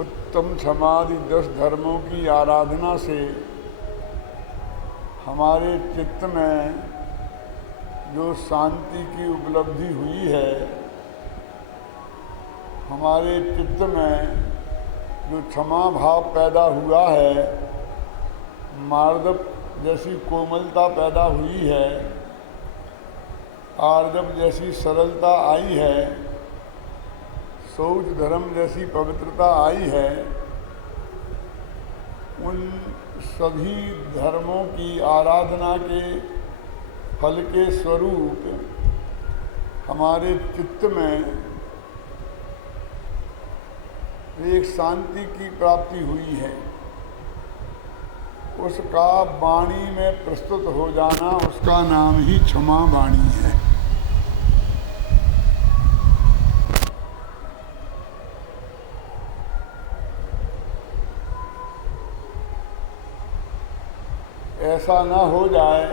उत्तम समाधि 10 धर्मों की आराधना से हमारे चित्त में जो शांति की उपलब्धि हुई है, हमारे चित्त में जो क्षमा भाव पैदा हुआ है, मार्दव जैसी कोमलता पैदा हुई है, आर्जव जैसी सरलता आई है, शौच धर्म जैसी पवित्रता आई है, उन सभी धर्मों की आराधना के फल के स्वरूप हमारे चित्त में एक शांति की प्राप्ति हुई है। उसका वाणी में प्रस्तुत हो जाना, उसका नाम ही क्षमा वाणी है। ऐसा ना हो जाए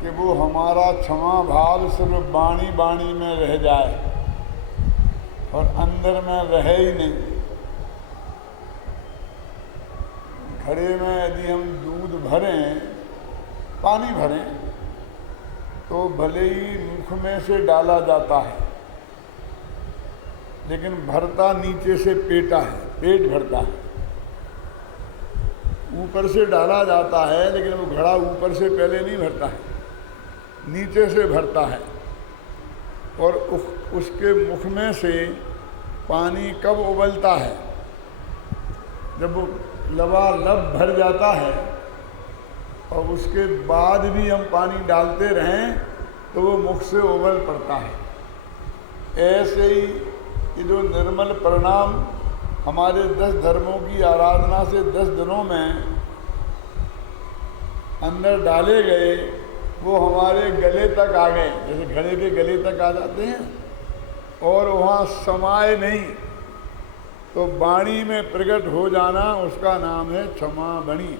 कि वो हमारा क्षमा भाव सिर्फ वाणी वाणी में रह जाए और अंदर में रहे ही नहीं। घड़े में यदि हम दूध भरें, पानी भरें, तो भले ही मुख में से डाला जाता है, लेकिन भरता नीचे से पेटा है, पेट भरता है। ऊपर से डाला जाता है, लेकिन वो घड़ा ऊपर से पहले नहीं भरता है, नीचे से भरता है। और उसके मुख में से पानी कब उबलता है? जब वो लबालब भर जाता है और उसके बाद भी हम पानी डालते रहें तो वो मुख से उबल पड़ता है। ऐसे ही ये जो निर्मल परिणाम हमारे 10 धर्मों की आराधना से 10 दिनों में अंदर डाले गए, वो हमारे गले तक आ गए, जैसे घड़े के गले तक आ जाते हैं, और वहाँ समाये नहीं, तो वाणी में प्रकट हो जाना, उसका नाम है क्षमा बणी।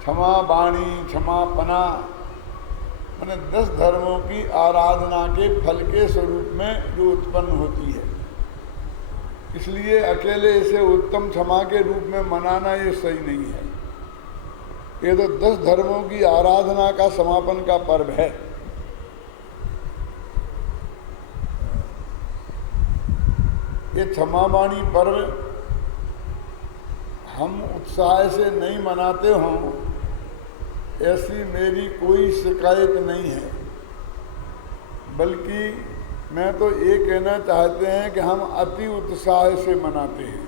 क्षमा वाणी, क्षमापना, मैंने 10 धर्मों की आराधना के फल के स्वरूप में जो उत्पन्न होती है। इसलिए अकेले इसे उत्तम क्षमा के रूप में मनाना ये सही नहीं है। ये तो 10 धर्मों की आराधना का समापन का पर्व है। ये क्षमावाणी पर्व हम उत्साह से नहीं मनाते हों, ऐसी मेरी कोई शिकायत नहीं है, बल्कि मैं तो ये कहना चाहते हैं कि हम अति उत्साह से मनाते हैं।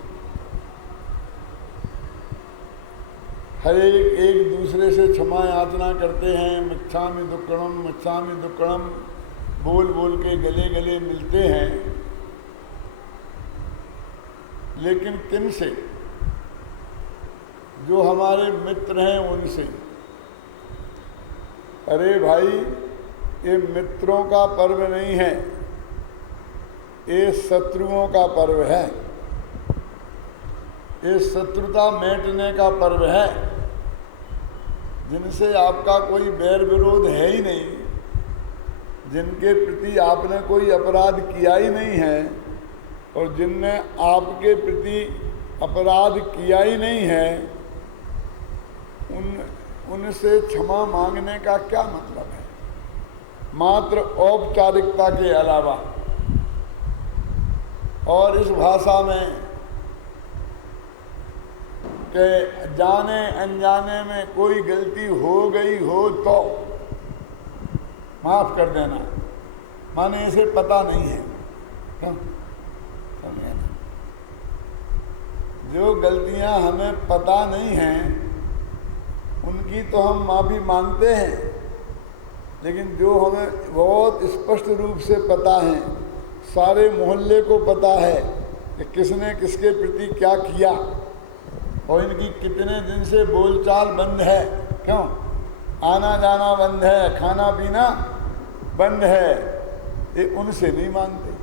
हर एक दूसरे से क्षमा याचना करते हैं, मिच्छामि दुक्कड़म बोल बोल के गले गले मिलते हैं। लेकिन किन से? जो हमारे मित्र हैं उनसे। अरे भाई, ये मित्रों का पर्व नहीं है, ये शत्रुओं का पर्व है, ये शत्रुता मेटने का पर्व है। जिनसे आपका कोई बैर विरोध है ही नहीं, जिनके प्रति आपने कोई अपराध किया ही नहीं है, और जिनने आपके प्रति अपराध किया ही नहीं है, उनसे क्षमा मांगने का क्या मतलब है? मात्र औपचारिकता के अलावा। और इस भाषा में कि जाने अनजाने में कोई गलती हो गई हो तो माफ कर देना, माने इसे पता नहीं है। क्यों? जो गलतियां हमें पता नहीं हैं उनकी तो हम माफ़ी मांगते हैं, लेकिन जो हमें बहुत स्पष्ट रूप से पता है, सारे मोहल्ले को पता है कि किसने किसके प्रति क्या किया और इनकी कितने दिन से बोलचाल बंद है, क्यों आना जाना बंद है, खाना पीना बंद है, ये उनसे नहीं मानते।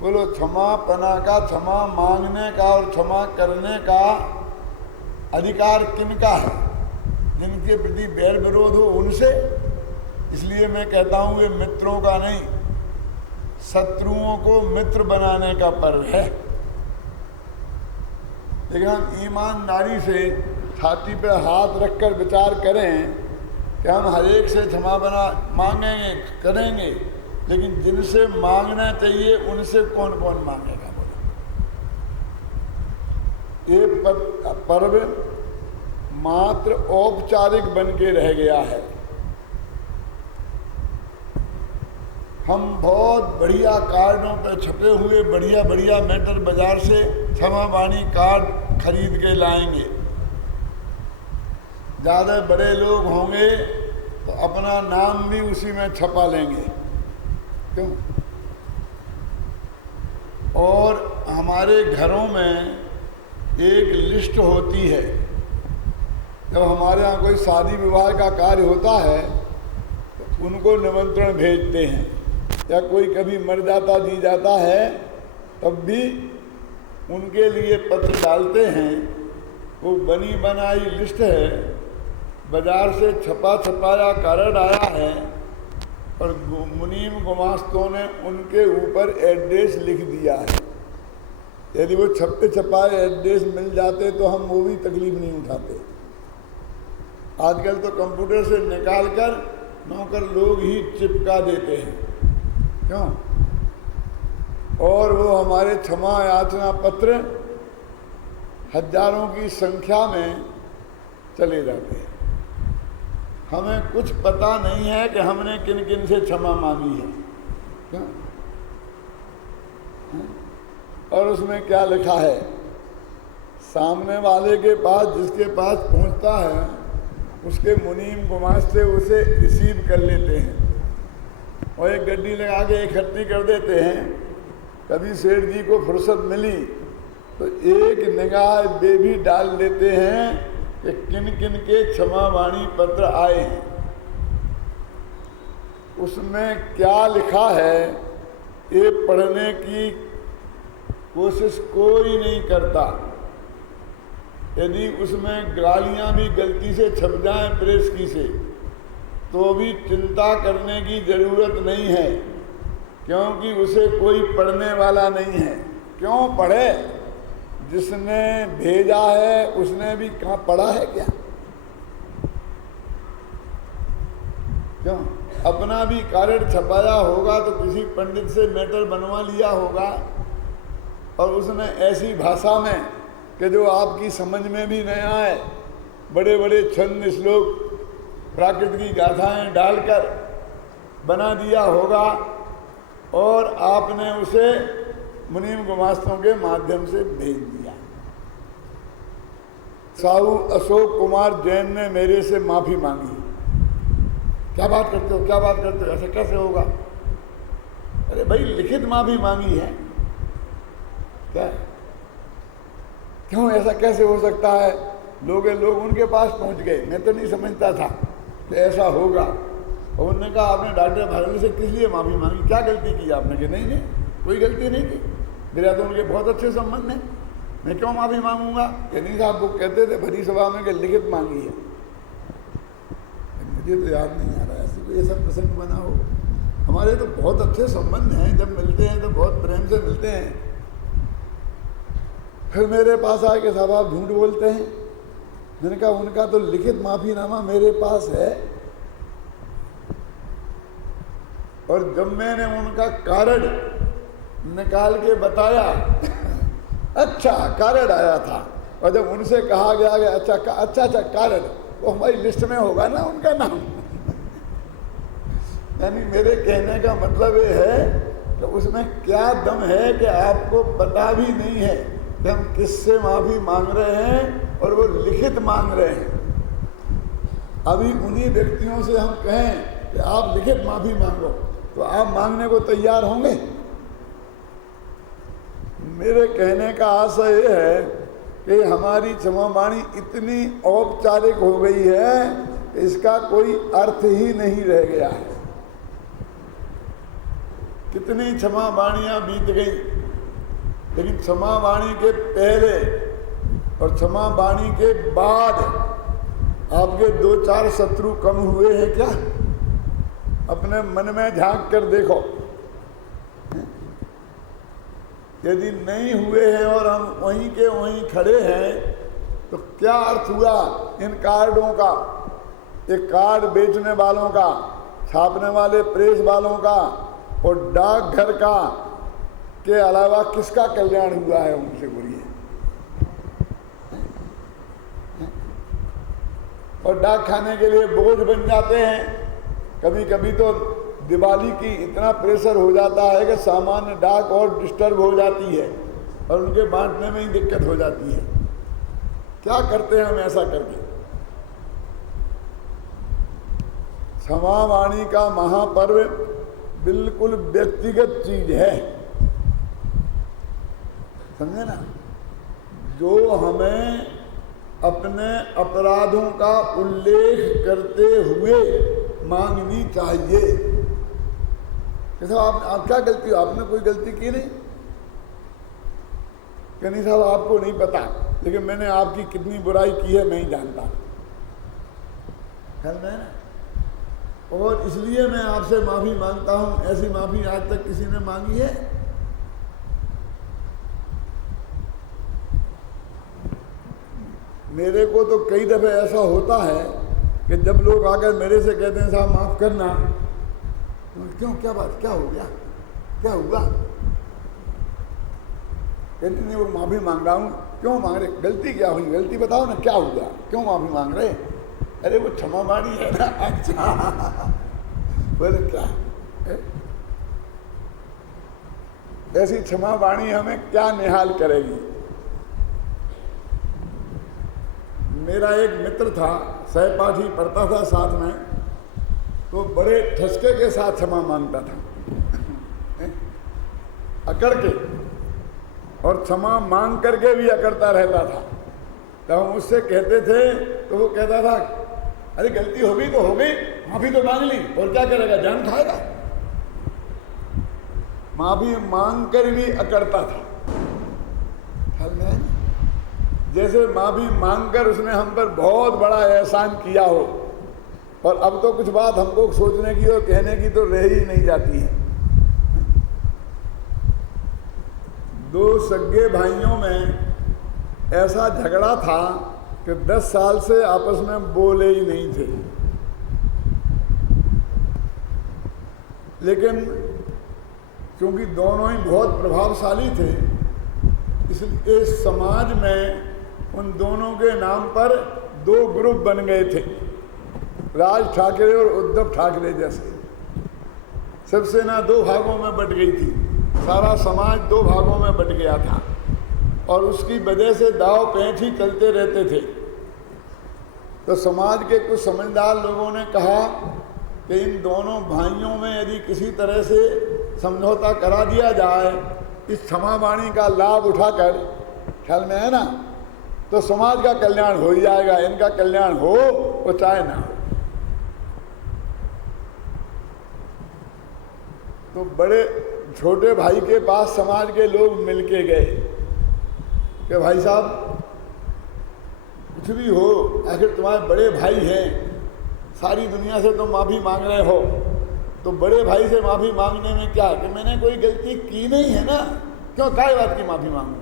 बोलो, क्षमापना का, क्षमा मांगने का और क्षमा करने का अधिकार किनका है? जिनके प्रति बैर विरोध हो उनसे। इसलिए मैं कहता हूँ ये मित्रों का नहीं, शत्रुओं को मित्र बनाने का पर्व है। लेकिन हम ईमानदारी से छाती पर हाथ रखकर विचार करें कि हम हर एक से क्षमा मांगेंगे, करेंगे, लेकिन जिनसे मांगना चाहिए उनसे कौन कौन मांगेगा? ये पर्व मात्र औपचारिक बन के रह गया है। हम बहुत बढ़िया कार्डों पर छपे हुए बढ़िया बढ़िया मेटल बाजार से क्षमा वाणी कार्ड खरीद के लाएंगे। ज़्यादा बड़े लोग होंगे तो अपना नाम भी उसी में छपा लेंगे, क्यों? और हमारे घरों में एक लिस्ट होती है। जब हमारे यहाँ कोई शादी विवाह का कार्य होता है तो उनको निमंत्रण भेजते हैं, या कोई कभी मर जाता जी जाता है तब भी उनके लिए पत्र डालते हैं। वो बनी बनाई लिस्ट है, बाजार से छपा छपाया कार्ड आया है और मुनीम गुमास्तों ने उनके ऊपर एड्रेस लिख दिया है। यदि वो छपे छपाए एड्रेस मिल जाते तो हम वो भी तकलीफ नहीं उठाते। आजकल तो कंप्यूटर से निकाल कर नौकर लोग ही चिपका देते हैं, क्यों? और वो हमारे क्षमा याचना पत्र हजारों की संख्या में चले जाते हैं। हमें कुछ पता नहीं है कि हमने किन किन से क्षमा मांगी है, क्यों? और उसमें क्या लिखा है? सामने वाले के पास, जिसके पास पहुंचता है, उसके मुनीम गुमास्ते उसे रिसीव कर लेते हैं और एक गड्डी लगा के इकट्ठी कर देते हैं। कभी सेठ जी को फुर्सत मिली तो एक निगाह वे भी डाल देते हैं कि किन किन के क्षमा वाणी पत्र आए हैं। उसमें क्या लिखा है ये पढ़ने की कोशिश कोई नहीं करता। यदि उसमें गालियां भी गलती से छप जाएं प्रेस की से, तो भी चिंता करने की ज़रूरत नहीं है, क्योंकि उसे कोई पढ़ने वाला नहीं है। क्यों पढ़े? जिसने भेजा है उसने भी कहाँ पढ़ा है क्या? क्यों? अपना भी कार्ड छपाया होगा तो किसी पंडित से मैटर बनवा लिया होगा और उसने ऐसी भाषा में कि जो आपकी समझ में भी नहीं आए, बड़े बड़े छंद श्लोक प्राकृत की गाथाएं डालकर बना दिया होगा और आपने उसे मुनीम गुमास्तों के माध्यम से भेज दिया। साहू अशोक कुमार जैन ने मेरे से माफी मांगी। क्या बात करते हो, क्या बात करते हो, ऐसा कैसे होगा? अरे भाई, लिखित माफी मांगी है क्या? क्यों ऐसा कैसे हो सकता है? लोग उनके पास पहुंच गए। मैं तो नहीं समझता था कि ऐसा होगा। और उन्होंने कहा आपने डॉक्टर भारती से किस लिए माफ़ी मांगी, क्या गलती की आपने? कि नहीं कोई गलती नहीं की, मेरा तो उनके बहुत अच्छे संबंध हैं, मैं क्यों माफ़ी मांगूंगा? कि नहीं साहब, वो कहते थे भरी सभा में कि लिखित मांगी है। मुझे तो याद नहीं आ रहा है ऐसे कोई ऐसा प्रसंग बना हो। हमारे तो बहुत अच्छे संबंध हैं, जब मिलते हैं तो बहुत प्रेम से मिलते हैं। फिर मेरे पास आए कि साहब आप झूठ बोलते हैं। मैंने कहा उनका तो लिखित माफीनामा मेरे पास है, और जब मैंने उनका कार्ड निकाल के बताया अच्छा कार्ड आया था, और जब उनसे कहा गया कि अच्छा कार्ड तो हमारी लिस्ट में होगा ना उनका नाम। यानी मेरे कहने का मतलब ये है कि उसमें क्या दम है कि आपको पता भी नहीं है कि हम किससे माफी मांग रहे हैं और वो लिखित मांग रहे हैं। अभी उन्हीं व्यक्तियों से हम कहें कि आप लिखित माफी मांगो तो आप मांगने को तैयार होंगे? मेरे कहने का आशय ये है कि हमारी क्षमावाणी इतनी औपचारिक हो गई है कि इसका कोई अर्थ ही नहीं रह गया है। कितनी क्षमावाणियां बीत गई, लेकिन क्षमावाणी के पहले और क्षमावाणी के बाद आपके 2-4 शत्रु कम हुए हैं क्या? अपने मन में झांक कर देखो। यदि नहीं हुए हैं और हम वहीं के वहीं खड़े हैं तो क्या अर्थ हुआ इन कार्डों का? ये कार्ड बेचने वालों का, छापने वाले प्रेस वालों का और डाकघर का के अलावा किसका कल्याण हुआ है? उनसे बोलिए। और डाक खाने के लिए बोझ बन जाते हैं। कभी कभी तो दिवाली की इतना प्रेशर हो जाता है कि सामान्य डाक और डिस्टर्ब हो जाती है और उनके बांटने में ही दिक्कत हो जाती है। क्या करते हैं हम ऐसा करके? क्षमा वाणी का महापर्व बिल्कुल व्यक्तिगत चीज है, समझे ना? जो हमें अपने अपराधों का उल्लेख करते हुए मांगनी चाहिए कि साहब आप क्या गलती हो? आपने कोई गलती की नहीं कि नहीं साहब आपको नहीं पता, लेकिन मैंने आपकी कितनी बुराई की है मैं ही जानता हूं, है ना? और इसलिए मैं आपसे माफी मांगता हूं। ऐसी माफी आज तक किसी ने मांगी है? मेरे को तो कई दफे ऐसा होता है कि जब लोग आकर मेरे से कहते हैं साहब माफ करना, तो क्यों, क्या बात, क्या हो गया, क्या हुआ? कहते नहीं वो माफी मांग रहा हूं। क्यों मांग रहे? गलती क्या हुई? गलती बताओ ना, क्या हुआ, क्यों माफी मांग रहे? अरे वो क्षमा वाणी है ना। अच्छा बोले क्या है? ऐसी क्षमा वाणी हमें क्या निहाल करेगी? मेरा एक मित्र था, सहपाठी पढ़ता था साथ में, तो बड़े ठसके के साथ क्षमा मांगता था अकड़ के, और क्षमा मांग करके भी अकड़ता रहता था। तो हम उससे कहते थे तो वो कहता था अरे गलती हो गई तो हो गई, माफी तो मांग ली, और क्या करेगा, जान खाएगा। माफी मांग कर भी अकड़ता था। जैसे माफी मांगकर उसने हम पर बहुत बड़ा एहसान किया हो, और अब तो कुछ बात हमको सोचने की और कहने की तो रह ही नहीं जाती है। दो सगे भाइयों में ऐसा झगड़ा था कि 10 साल से आपस में बोले ही नहीं थे, लेकिन क्योंकि दोनों ही बहुत प्रभावशाली थे, इसलिए समाज में उन दोनों के नाम पर 2 ग्रुप बन गए थे, राज ठाकरे और उद्धव ठाकरे जैसे। शिवसेना 2 भागों में बट गई थी, सारा समाज 2 भागों में बट गया था, और उसकी वजह से दाव पेंच ही चलते रहते थे। तो समाज के कुछ समझदार लोगों ने कहा कि इन दोनों भाइयों में यदि किसी तरह से समझौता करा दिया जाए, इस क्षमा वाणी का लाभ उठाकर, ख्याल में है ना, तो समाज का कल्याण हो ही जाएगा। इनका कल्याण हो वो चाहे ना हो। तो बड़े छोटे भाई के पास समाज के लोग मिलके गए कि भाई साहब कुछ भी हो, आखिर तुम्हारे बड़े भाई हैं, सारी दुनिया से तुम माफी मांग रहे हो, तो बड़े भाई से माफी मांगने में क्या कि मैंने कोई गलती की नहीं है ना, क्यों काय बात की माफी मांगू?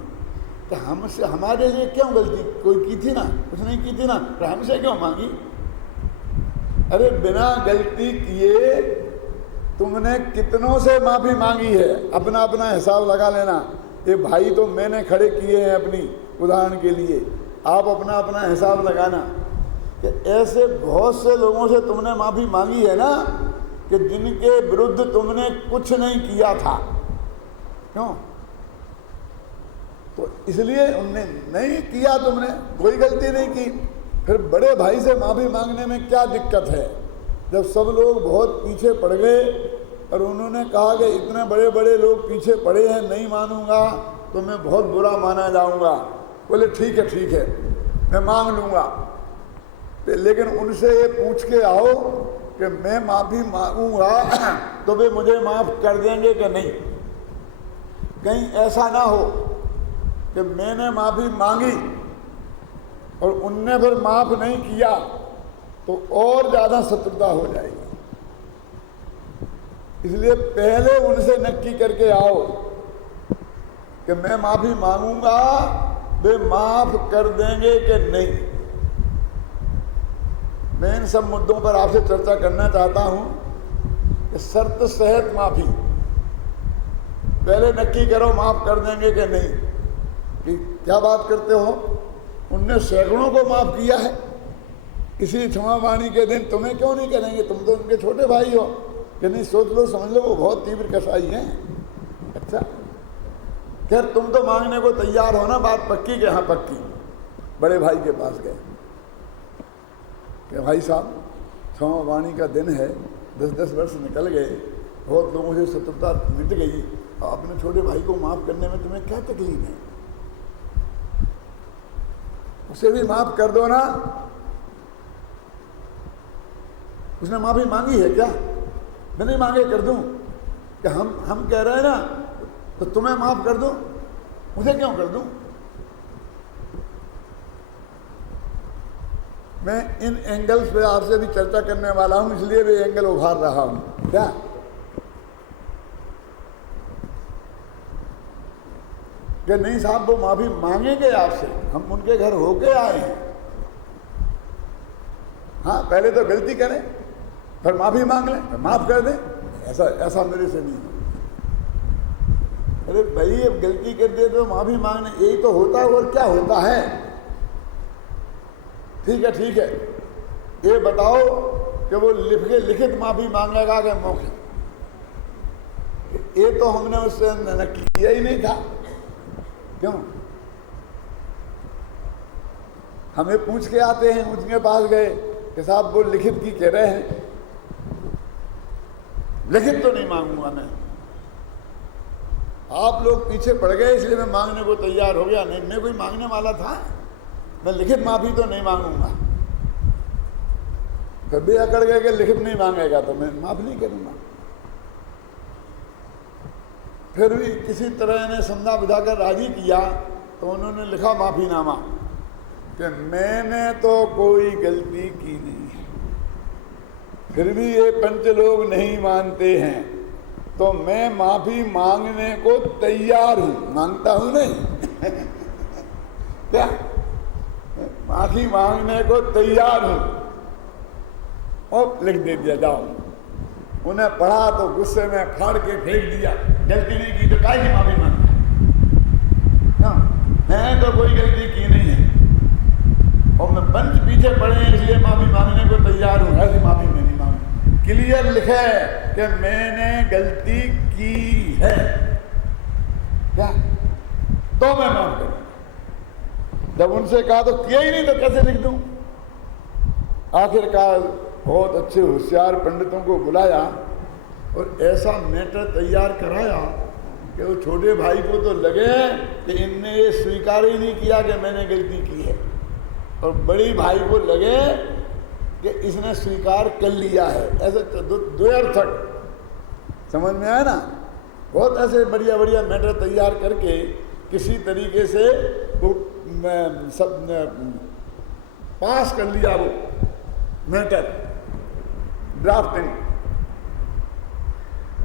तो हमसे, हमारे लिए क्यों गलती कोई की थी ना, कुछ नहीं की थी ना, तो हमसे क्यों मांगी? अरे बिना गलती किए तुमने कितनों से माफी मांगी है, अपना अपना हिसाब लगा लेना। ये भाई तो मैंने खड़े किए हैं अपनी उदाहरण के लिए, आप अपना अपना हिसाब लगाना कि ऐसे बहुत से लोगों से तुमने माफी मांगी है ना कि जिनके विरुद्ध तुमने कुछ नहीं किया था। क्यों? तो इसलिए उनने नहीं किया, तुमने कोई गलती नहीं की, फिर बड़े भाई से माफी मांगने में क्या दिक्कत है? जब सब लोग बहुत पीछे पड़ गए और उन्होंने कहा कि इतने बड़े बड़े लोग पीछे पड़े हैं, नहीं मानूंगा तो मैं बहुत बुरा माना जाऊंगा। बोले ठीक है मैं मांग लूंगा, लेकिन उनसे ये पूछ के आओ कि मैं माफी मांगूंगा तो वे मुझे माफ कर देंगे कि नहीं। कहीं ऐसा ना हो कि मैंने माफी मांगी और उनने फिर माफ नहीं किया तो और ज्यादा शत्रुता हो जाएगी। इसलिए पहले उनसे नक्की करके आओ कि कि मैं माफी मांगूंगा, वे माफ कर देंगे कि नहीं। मैं इन सब मुद्दों पर आपसे चर्चा करना चाहता हूं कि शर्त सहित माफी, पहले नक्की करो माफ कर देंगे कि नहीं। कि क्या बात करते हो, उनने सैकड़ों को माफ किया है, इसी क्षमावाणी के दिन तुम्हें क्यों नहीं करेंगे? तुम तो उनके छोटे भाई हो। कि नहीं, सोच लो समझ लो, वो बहुत तीव्र कसाई हैं। अच्छा, खैर तुम तो मांगने को तैयार हो ना, बात पक्की के? हाँ पक्की। बड़े भाई के पास गए कि भाई साहब, क्षमावाणी का दिन है, 10-10 वर्ष निकल गए, बहुत लोगों से शत्रुता मिट गई, अपने छोटे भाई को माफ करने में तुम्हें क्या तकलीफ है? उसे भी माफ कर दो ना। उसने माफी मांगी है क्या? मैं नहीं मांगे कर दूं? कि हम कह रहे हैं ना, तो तुम्हें माफ कर दूं, मुझे क्यों कर दूं? मैं इन एंगल्स पे आपसे भी चर्चा करने वाला हूं, इसलिए भी एंगल उभार रहा हूं। क्या कि नहीं साहब, वो माफी मांगेंगे आपसे, हम उनके घर होके आए हैं। हाँ, पहले तो गलती करें, फिर माफी मांग लें, माफ कर दें। ऐसा मेरे से नहीं। अरे भाई, अब गलती कर दे तो माफी मांगने, यही तो होता है, और क्या होता है? ठीक है, ये बताओ कि वो लिखित माफी मांगेगा कि मौखिक? ये तो हमने उससे किया ही नहीं था। क्यों? हमें पूछ के आते हैं, उनके पास गए कि साहब वो लिखित की कह रहे हैं, लिखित तो नहीं मांगूंगा मैं। आप लोग पीछे पड़ गए इसलिए मैं मांगने को तैयार हो गया। नहीं, मैं कोई मांगने वाला था? मैं लिखित माफी तो नहीं मांगूंगा। कभी अकड़ गए कि लिखित नहीं मांगेगा तो मैं माफ नहीं करूंगा। फिर भी किसी तरह ने समझा बुझाकर राजी किया, तो उन्होंने लिखा माफीनामा कि मैंने तो कोई गलती की नहीं है, फिर भी ये पंच लोग नहीं मानते हैं, तो मैं माफी मांगने को तैयार हूं। मांगता हूं नहीं क्या? माफी मांगने को तैयार हूं। और लिख दे दिया, जाओ। उन्हें पढ़ा तो गुस्से में फाड़ के फेंक दिया। गलती नहीं की तो काहे की माफी मांगता? मैंने तो कोई गलती की नहीं है, और मैं पंच पीछे पड़े हैं इसलिए माफी मांगने को तैयार हूं। ऐसी माफी मैं नहीं मांगू। क्लियर लिखे कि मैंने गलती की है, क्या तो मैं माफ करूं। जब उनसे कहा तो किया ही नहीं तो कैसे लिख दूं? आखिरकार बहुत अच्छे होशियार पंडितों को बुलाया और ऐसा मैटर तैयार कराया कि वो छोटे भाई को तो लगे कि इनने ये स्वीकार ही नहीं किया कि मैंने गलती की है, और बड़ी भाई को लगे कि इसने स्वीकार कर लिया है। ऐसे द्वयर्थक समझ में आया ना? बहुत ऐसे बढ़िया बढ़िया मैटर तैयार करके किसी तरीके से वो सब पास कर लिया, वो मैटर ड्राफ्टिंग।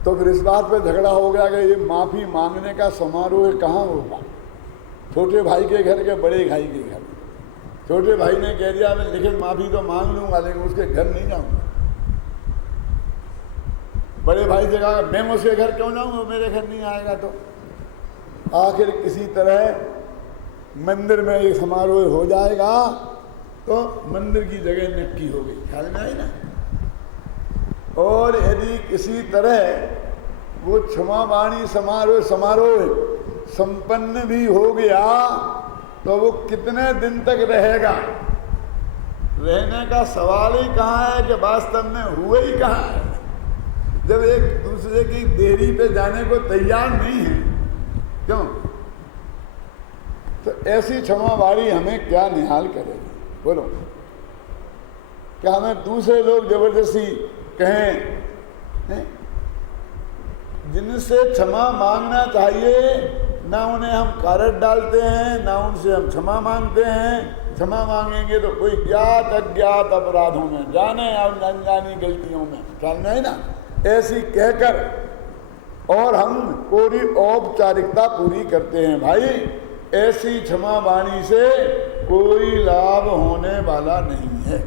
तो फिर इस बात पे झगड़ा हो गया कि ये माफी मांगने का समारोह कहाँ होगा? छोटे भाई के घर के बड़े भाई के घर। छोटे भाई ने कह दिया मैं लिखित माफी तो मांग लूंगा, लेकिन उसके घर नहीं जाऊंगा। बड़े भाई से कहा मैं उसके घर क्यों जाऊंगा, मेरे घर नहीं आएगा। तो आखिर किसी तरह मंदिर में ये समारोह हो जाएगा, तो मंदिर की जगह नक्की हो गई। ख्याल में आई ना? और यदि किसी तरह वो क्षमावाणी समारोह संपन्न भी हो गया, तो वो कितने दिन तक रहेगा? रहने का सवाल ही कहाँ है कि वास्तव में हुए ही कहाँ है, जब एक दूसरे की देरी पे जाने को तैयार नहीं है। क्यों? तो ऐसी क्षमावाणी हमें क्या निहाल करेगी? बोलो, क्या हमें दूसरे लोग जबरदस्ती कहें जिनसे क्षमा मांगना चाहिए, ना उन्हें हम कारक डालते हैं, ना उनसे हम क्षमा मांगते हैं। क्षमा मांगेंगे तो कोई ज्ञात अज्ञात अपराधों में, जाने और अनजानी गलतियों में, ख्याल में है ना? ऐसी कहकर और हम पूरी औपचारिकता पूरी करते हैं। भाई ऐसी क्षमा वाणी से कोई लाभ होने वाला नहीं है।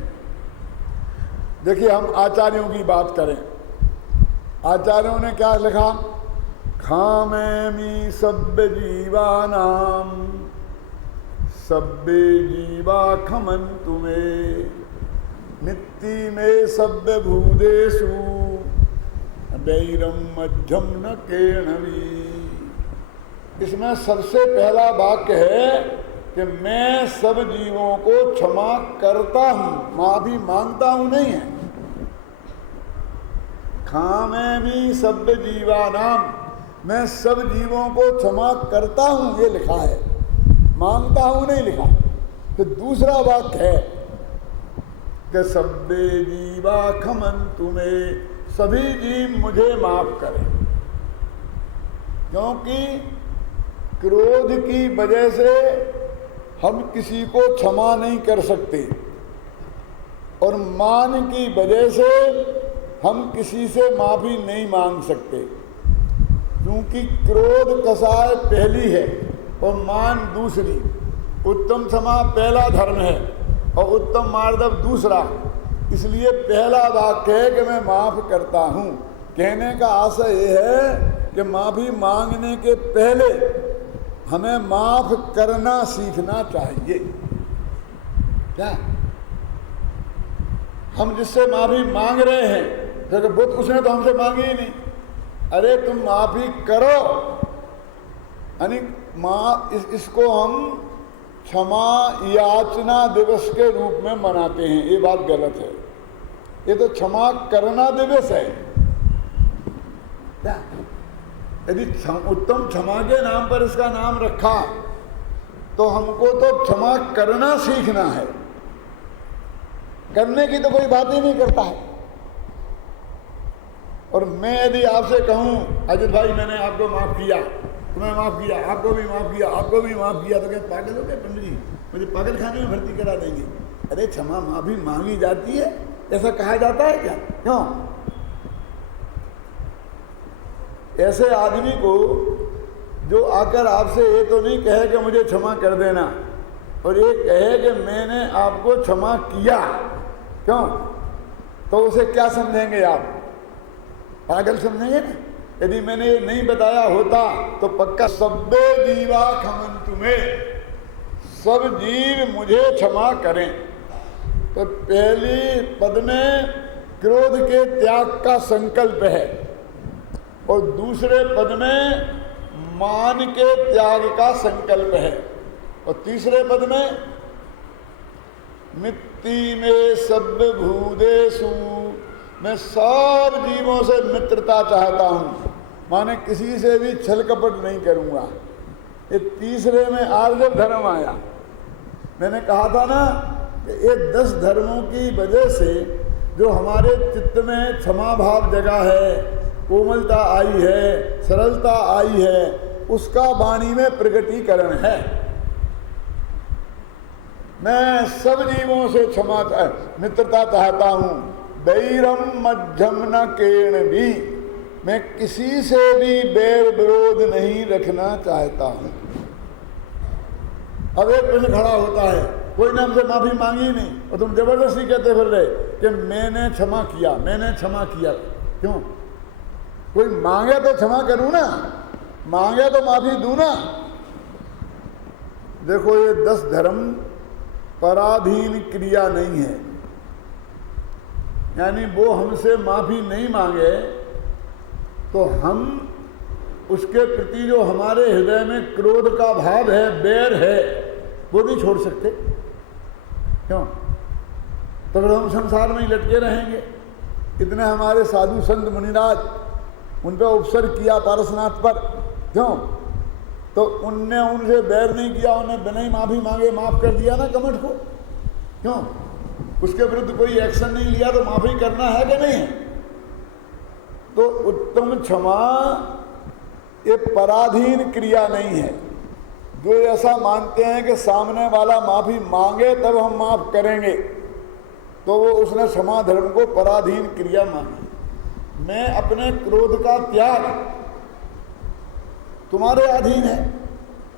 देखिए, हम आचार्यों की बात करें, आचार्यों ने क्या लिखा? खामेमि सभ्य जीवानाम सभ्य जीवा खमन्तु मे नित्ति में सभ्य भूदेषु वैरम मध्यम न केणवी। इसमें सबसे पहला वाक्य है कि मैं सब जीवों को क्षमा करता हूं, माफी मांगता हूं नहीं है। खामेमि सभ्य जीवानाम, मैं सब जीवों को क्षमा करता हूं, ये लिखा है, मांगता हूं नहीं लिखा। तो दूसरा वाक्य है कि सभ्य जीवा खमन्तु मे, सभी जीव मुझे माफ करें। क्योंकि क्रोध की वजह से हम किसी को क्षमा नहीं कर सकते और मान की वजह से हम किसी से माफी नहीं मांग सकते, क्योंकि क्रोध कसाय पहली है और मान दूसरी। उत्तम क्षमा पहला धर्म है और उत्तम मार्दव दूसरा। इसलिए पहला वाक्य है कि मैं माफ करता हूं। कहने का आशय यह है कि माफी मांगने के पहले हमें माफ करना सीखना चाहिए। क्या हम जिससे माफी मांग रहे हैं, तो बुद्ध उसने तो हमसे मांगी ही नहीं। अरे तुम माफी करो, यानी इसको हम क्षमा याचना दिवस के रूप में मनाते हैं। ये बात गलत है, ये तो क्षमा करना दिवस है। यदि उत्तम क्षमा के नाम पर इसका नाम रखा तो हमको तो क्षमा करना सीखना है, करने की तो कोई बात ही नहीं करता है। और मैं यदि आपसे कहूं अजित भाई मैंने आपको माफ किया, तुम्हें माफ किया, आपको भी माफ किया, आपको भी माफ किया, तो क्या पागल हो गए पंडित जी, मुझे पागल खाने में भर्ती करा देंगे? अरे क्षमा माफी मांगी जाती है, ऐसा कहा जाता है क्या? क्यों? ऐसे आदमी को जो आकर आपसे ये तो नहीं कहे कि मुझे क्षमा कर देना, और ये कहे कि मैंने आपको क्षमा किया, क्यों? तो उसे क्या समझेंगे आप? पागल समझेंगे ना। यदि मैंने ये नहीं बताया होता तो पक्का सभ्य जीवा खमन्तु मे, सब जीव मुझे क्षमा करें। तो पहली पद में क्रोध के त्याग का संकल्प है और दूसरे पद में मान के त्याग का संकल्प है, और तीसरे पद में मित्ति में सभ्य भूदेषु, मैं सब जीवों से मित्रता चाहता हूं, माने किसी से भी छल कपट नहीं करूंगा। ये तीसरे में आर्जव धर्म आया। मैंने कहा था ना कि ये 10 धर्मों की वजह से जो हमारे चित्त में क्षमा भाव जगा है, कोमलता आई है, सरलता आई है, उसका वाणी में प्रकटीकरण है। मैं सब जीवों से क्षमा मित्रता चाहता हूं, वैरम मध्यम न केण भी, मैं किसी से भी बैर विरोध नहीं रखना चाहता हूं। अब एक प्रश्न खड़ा होता है, कोई ने हमसे माफी मांगी नहीं और तुम जबरदस्ती कहते फिर रहे कि मैंने क्षमा किया, मैंने क्षमा किया। क्यों? कोई मांगे तो क्षमा करूं ना, मांगे तो माफी दूं ना। देखो, ये 10 धर्म पराधीन क्रिया नहीं है, यानी वो हमसे माफी नहीं मांगे तो हम उसके प्रति जो हमारे हृदय में क्रोध का भाव है, बैर है, वो नहीं छोड़ सकते। क्यों? तो फिर हम संसार में ही लटके रहेंगे। इतने हमारे साधु संत मुनिराज, उन पर उपसर्ग किया पारसनाथ पर, क्यों? तो उनने उनसे बैर नहीं किया, उन्हें बिना ही माफी मांगे माफ कर दिया ना कमठ को। क्यों? उसके विरुद्ध कोई एक्शन नहीं लिया, तो माफी करना है कि नहीं है? तो उत्तम क्षमा ये पराधीन क्रिया नहीं है। जो ऐसा मानते हैं कि सामने वाला माफी मांगे तब हम माफ करेंगे, तो वो उसने क्षमा धर्म को पराधीन क्रिया मानी। मैं अपने क्रोध का त्याग तुम्हारे अधीन है,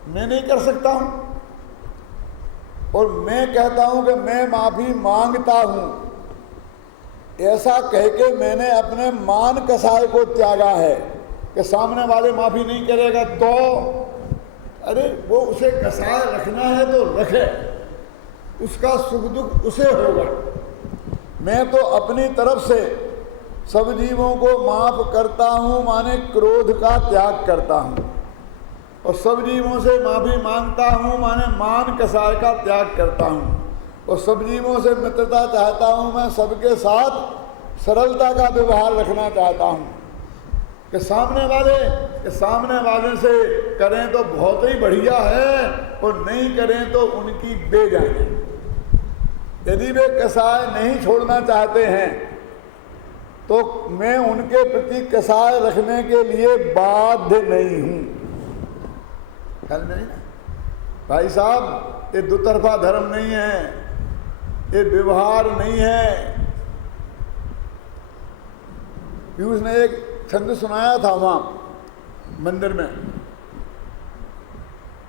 मैं नहीं कर सकता हूँ। और मैं कहता हूँ कि मैं माफ़ी मांगता हूँ, ऐसा कह के मैंने अपने मान कसाय को त्यागा है कि सामने वाले माफ़ी नहीं करेगा तो अरे वो उसे कसाय रखना है तो रखे, उसका सुख दुख उसे होगा। मैं तो अपनी तरफ से सब जीवों को माफ़ करता हूँ, माने क्रोध का त्याग करता हूँ, और सब जीवों से माफ़ी मांगता हूँ, माने मान कसाय का त्याग करता हूँ, और सब जीवों से मित्रता चाहता हूँ। मैं सबके साथ सरलता का व्यवहार रखना चाहता हूँ कि सामने वाले से करें तो बहुत ही बढ़िया है, और नहीं करें तो उनकी बेजानी। यदि वे कसाय नहीं छोड़ना चाहते हैं तो मैं उनके प्रति कसाय रखने के लिए बाध्य नहीं हूँ। ख्याल नहीं ना भाई साहब, ये दुतरफा धर्म नहीं है, ये व्यवहार नहीं है। पीयूष ने एक छंद सुनाया था वहाँ मंदिर में,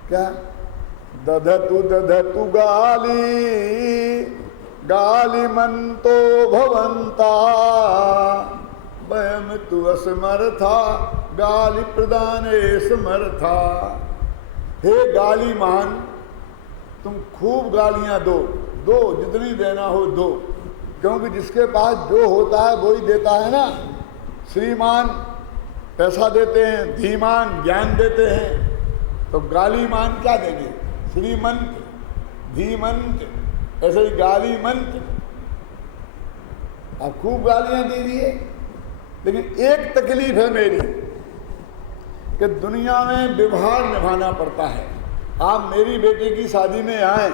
क्या दधतु गाली मंतो भवंता वयम तु असमर्था गाली प्रदाने समर्था। हे गाली मान, तुम खूब गालियां दो, जितनी देना हो दो, क्योंकि जिसके पास जो होता है वो ही देता है ना। श्रीमान पैसा देते हैं, धीमान ज्ञान देते हैं, तो गालीमान क्या देंगे? श्रीमंत, धीमंत, ऐसे ही गालीमंत। आप खूब गालियां दीजिए, लेकिन एक तकलीफ है मेरी कि दुनिया में व्यवहार निभाना पड़ता है। आप मेरी बेटी की शादी में आए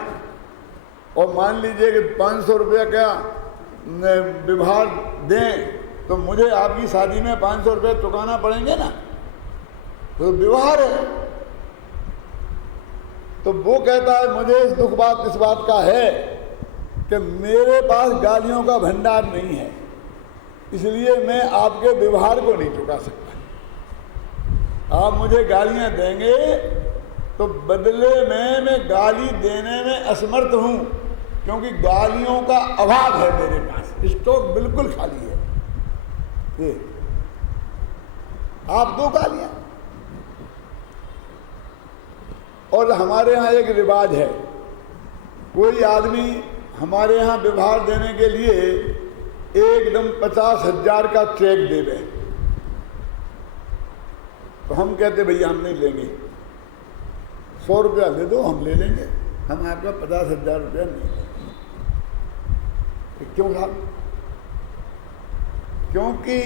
और मान लीजिए कि 500 रुपये का व्यवहार दें, तो मुझे आपकी शादी में 500 रुपये चुकाना पड़ेंगे ना, तो व्यवहार है। तो वो कहता है मुझे इस बात का है कि मेरे पास गालियों का भंडार नहीं है, इसलिए मैं आपके व्यवहार को नहीं चुका सकता। आप मुझे गालियां देंगे तो बदले में मैं गाली देने में असमर्थ हूं, क्योंकि गालियों का अभाव है मेरे पास, स्टॉक बिल्कुल खाली है। ये आप दो गालियां। और हमारे यहाँ एक रिवाज है, कोई आदमी हमारे यहाँ व्यवहार देने के लिए एकदम 50,000 का चेक दे दे, तो हम कहते भैया हम नहीं लेंगे, 100 रुपया दे दो हम ले लेंगे, हम आपका 50,000 रुपया नहीं लेंगे। क्यों साहब? क्योंकि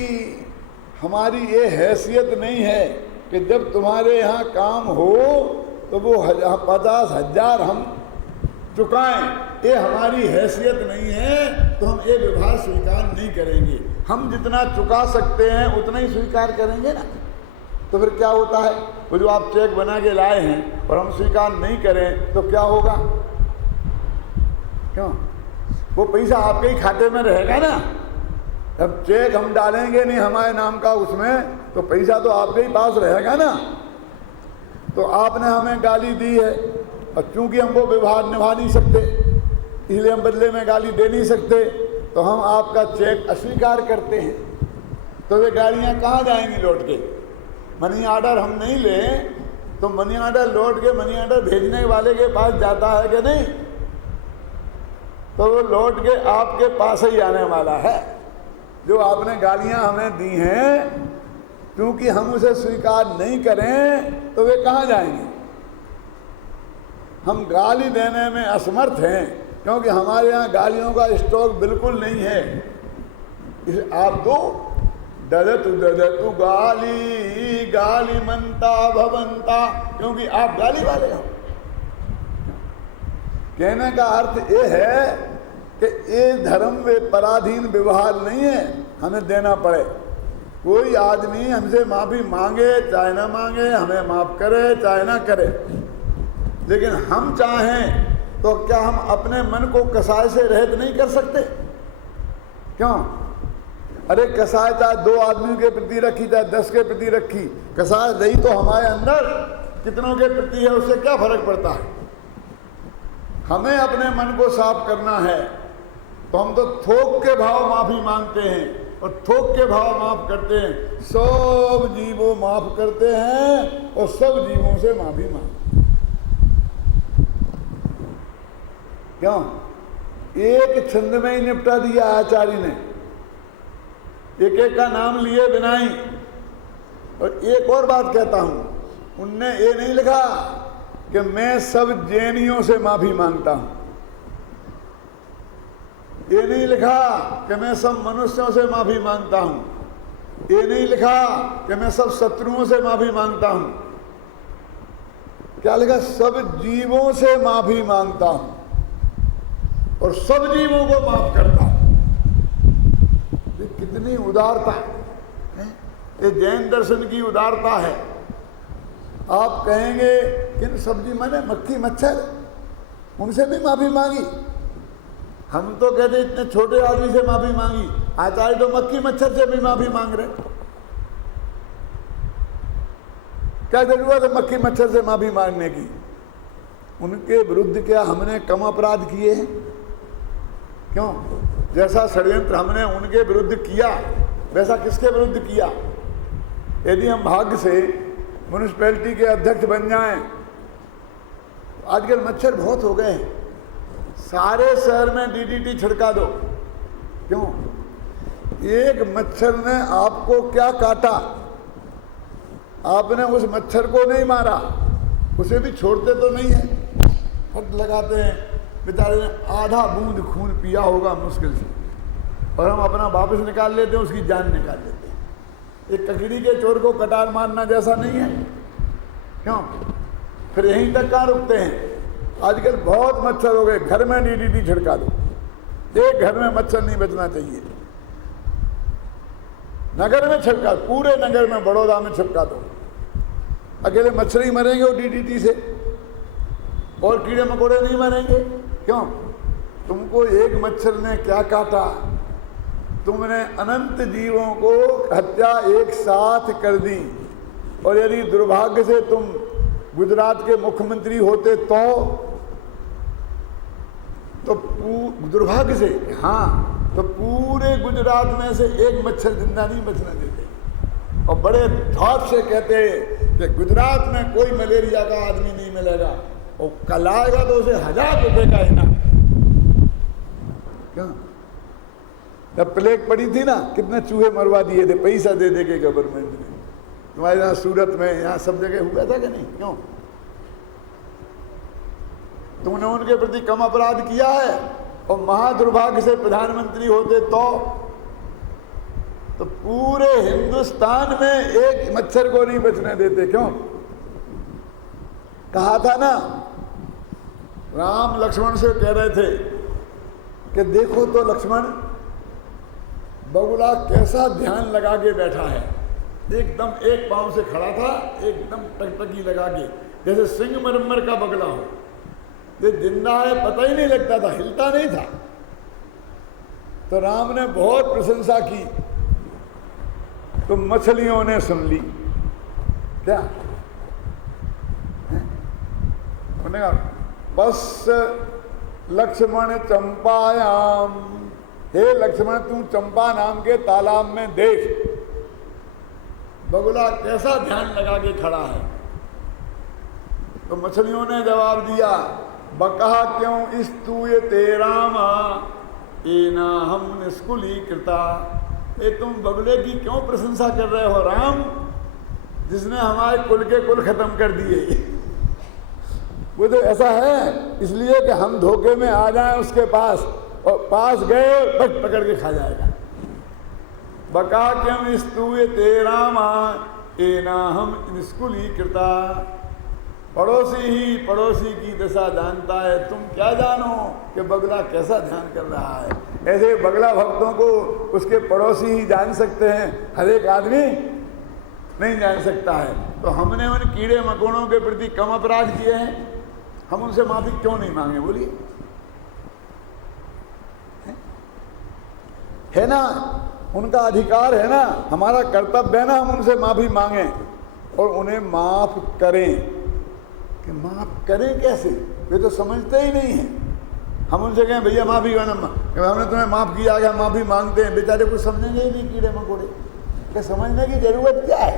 हमारी ये हैसियत नहीं है कि जब तुम्हारे यहाँ काम हो तो वो 50,000 हम चुकाएं, ये हमारी हैसियत नहीं है, तो हम ये व्यवहार स्वीकार नहीं करेंगे। हम जितना चुका सकते हैं उतना ही स्वीकार करेंगे ना। तो फिर क्या होता है, वो जो आप चेक बना के लाए हैं और हम स्वीकार नहीं करें तो क्या होगा? क्यों? वो पैसा आपके ही खाते में रहेगा ना। अब चेक हम डालेंगे नहीं हमारे नाम का उसमें, तो पैसा तो आपके ही पास रहेगा ना। तो आपने हमें गाली दी है, और चूंकि हम वो व्यवहार निभा नहीं सकते, इसलिए हम बदले में गाली दे नहीं सकते, तो हम आपका चेक अस्वीकार करते हैं। तो वे गालियाँ कहाँ जाएंगी लौट के? मनी ऑर्डर हम नहीं लें तो मनी ऑर्डर लौट के मनी ऑर्डर भेजने वाले के पास जाता है कि नहीं? तो वो लौट के आपके पास ही आने वाला है। जो आपने गालियां हमें दी हैं, क्योंकि हम उसे स्वीकार नहीं करें तो वे कहाँ जाएंगे? हम गाली देने में असमर्थ हैं, क्योंकि हमारे यहाँ गालियों का स्टॉक बिल्कुल नहीं है। इसे आप दो, ददतु गाली मनता भवंता, क्योंकि आप गाली वाले हो। कहने का अर्थ ये है कि ये धर्म में पराधीन व्यवहार नहीं है, हमें देना पड़े। कोई आदमी हमसे माफ़ी मांगे चाहे ना मांगे, हमें माफ़ करे चाहे ना करे, लेकिन हम चाहें तो क्या हम अपने मन को कसाय से रहित नहीं कर सकते? क्यों? अरे कसाय चाहे 2 आदमियों के प्रति रखी चाहे 10 के प्रति रखी, कसाय रही तो हमारे अंदर कितनों के प्रति है, उससे क्या फर्क पड़ता है। हमें अपने मन को साफ करना है तो हम तो थोक के भाव माफी मांगते हैं और थोक के भाव माफ करते हैं। सब जीवों माफ करते हैं और सब जीवों से माफी मांगते हैं। क्यों? एक छंद में ही निपटा दिया आचार्य ने, एक एक का नाम लिए बिना ही। और एक और बात कहता हूं, उनने ये नहीं लिखा कि मैं सब जैनियों से माफी मांगता हूं, ये नहीं लिखा कि मैं सब मनुष्यों से माफी मांगता हूं, ये नहीं लिखा कि मैं सब शत्रुओं से माफी मांगता हूं। क्या लिखा? सब जीवों से माफी मांगता हूं और सब जीवों को माफ करता हूं। ये कितनी उदारता है, ये जैन दर्शन की उदारता है। आप कहेंगे कि सब्जी माने मक्खी मच्छर, उनसे भी माफी मांगी। हम तो कहते इतने छोटे आदमी से माफी मांगी, आचार्य तो मक्खी मच्छर से भी माफी मांग रहे। क्या जरूरत है मक्खी मच्छर से माफी मांगने की? उनके विरुद्ध क्या हमने कम अपराध किए हैं? क्यों? जैसा षड्यंत्र हमने उनके विरुद्ध किया वैसा किसके विरुद्ध किया? यदि हम भाग्य से म्यूनिसिपैलिटी के अध्यक्ष बन जाएं, आजकल मच्छर बहुत हो गए हैं, सारे शहर में डीडीटी छिड़का दो। क्यों? एक मच्छर ने आपको क्या काटा, आपने उस मच्छर को नहीं मारा, उसे भी छोड़ते तो नहीं है, फट लगाते हैं। बेचारे ने आधा बूंद खून पिया होगा मुश्किल से, और हम अपना वापस निकाल लेते हैं, उसकी जान निकाल लेते हैं। एक ककड़ी के चोर को कटार मारना जैसा नहीं है? क्यों? फिर यहीं तक कहाँ रुकते हैं? आजकल बहुत मच्छर हो गए, घर में डीडीटी छिड़का दो, एक घर में मच्छर नहीं बचना चाहिए। नगर में छिड़का, पूरे नगर में, बड़ौदा में छिड़का दो, अकेले मच्छर ही मरेंगे वो डीडीटी से, और कीड़े मकोड़े नहीं मरेंगे। क्यों? तुमको एक मच्छर ने क्या काटा? तुमने अनंत जीवों को हत्या एक साथ कर दी। और यदि दुर्भाग्य से तुम गुजरात के मुख्यमंत्री होते तो दुर्भाग्य से, हाँ, तो पूरे गुजरात में से एक मच्छर जिंदा नहीं बचने देते और बड़े धौत से कहते कि गुजरात में कोई मलेरिया का आदमी नहीं मिलेगा, और कल आएगा तो उसे 1000 रुपए का इनाम। क्या? जब प्लेग पड़ी थी ना, कितने चूहे मरवा दिए थे पैसा दे दे के गवर्नमेंट ने। तुम्हारे यहाँ सूरत में, यहाँ सब जगह हुआ था कि नहीं? क्यों? तुमने उनके प्रति कम अपराध किया है, और महादुर्भाग्य से प्रधानमंत्री होते तो पूरे हिंदुस्तान में एक मच्छर को नहीं बचने देते। क्यों? कहा था ना, राम लक्ष्मण से कह रहे थे कि देखो तो लक्ष्मण, बगुला कैसा ध्यान लगा के बैठा है, एकदम एक पांव से खड़ा था, एकदम टकटकी लगा के, जैसे सिंगमरमर का बगला हो। ये जिंदा है पता ही नहीं लगता था, हिलता नहीं था। तो राम ने बहुत प्रशंसा की, तो मछलियों ने सुन ली। क्या? उन्होंने कहा, बस लक्ष्मण चंपायाम, हे लक्ष्मण तू चंपा नाम के तालाब में देख, बगुला कैसा ध्यान लगा के खड़ा है। तो मछलियों ने जवाब दिया, बकहा क्यों इस तू ये तेरामा एना हम निष्कुली कृता। ये तुम बगुले की क्यों प्रशंसा कर रहे हो राम, जिसने हमारे कुल के कुल खत्म कर दिए। वो तो ऐसा है इसलिए कि हम धोखे में आ जाएं उसके पास, और पास गए बस पकड़ के खा जाएगा। बका क्यों इस तू ये तेरामा एना हम निष्कुली कृता। पड़ोसी ही पड़ोसी की दशा जानता है, तुम क्या जानो कि बगला कैसा ध्यान कर रहा है। ऐसे बगला भक्तों को उसके पड़ोसी ही जान सकते हैं, हर एक आदमी नहीं जान सकता है। तो हमने उन कीड़े मकोड़ों के प्रति कम अपराध किए हैं, हम उनसे माफी क्यों नहीं मांगे? बोलिए, है ना? उनका अधिकार है ना, हमारा कर्तव्य है ना हम उनसे माफी मांगें और उन्हें माफ करें। कि माफ करें कैसे, वे तो समझते ही नहीं है। हम उनसे कहें भैया माफी करना, हमने तुम्हें माफ किया, हम माफी मांगते हैं, बेचारे कुछ समझेंगे ही नहीं, कीड़े मकोड़े कि समझने की जरूरत क्या है,